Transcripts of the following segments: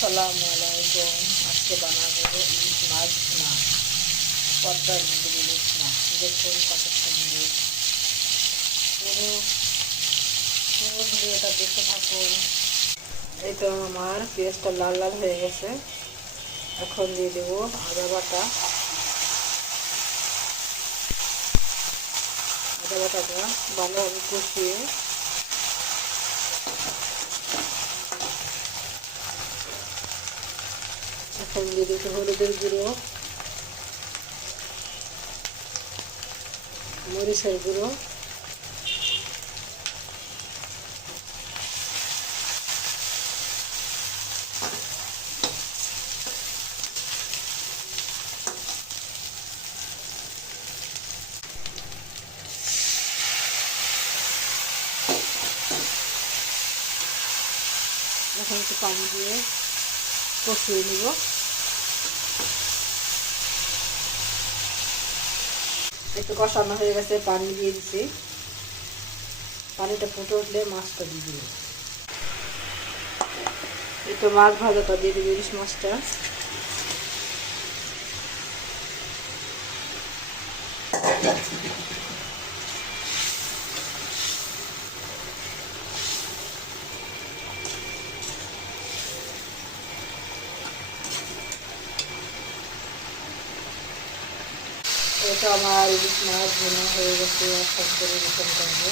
আসসালামু আলাইকুম। আজকে বানাবো ইলিশ মাছ ভুনা, পদ্মার নদীর ইলিশ মাছ। দেখুন কত সুন্দর। পুরো পুরো ভিডিওটা দেখতে থাকুন। এই তো আমার পেঁয়াজটা লাল লাল হয়ে গেছে। এখন দিয়ে দেবো আদা বাটা। আদা বাটাটা ভালোভাবে কষিয়ে এখন দিয়ে দিতে হলুদের গুঁড়ো, মরিচের গুঁড়ো, এখন একটু পানি দিয়ে কষিয়ে নিব। একটু কষানো হয়ে গেছে, পানি দিয়ে দিচ্ছি। পানিটা ফুটে উঠলে মাছটা দিয়ে দিব। একটু মাছ ভাজাটা দিয়ে দিব, ইলিশ মাছটা। এটা আমার ইলিশ মাছ ভুনা হয়ে গেছে, এখন পরিবেশন করবো।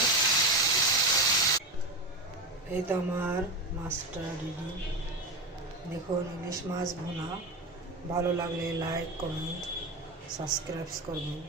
এই তো আমার মাছটা রেডি। দেখুন ইলিশ মাছ ভুনা। ভালো লাগলে লাইক, কমেন্ট, সাবস্ক্রাইব করবেন।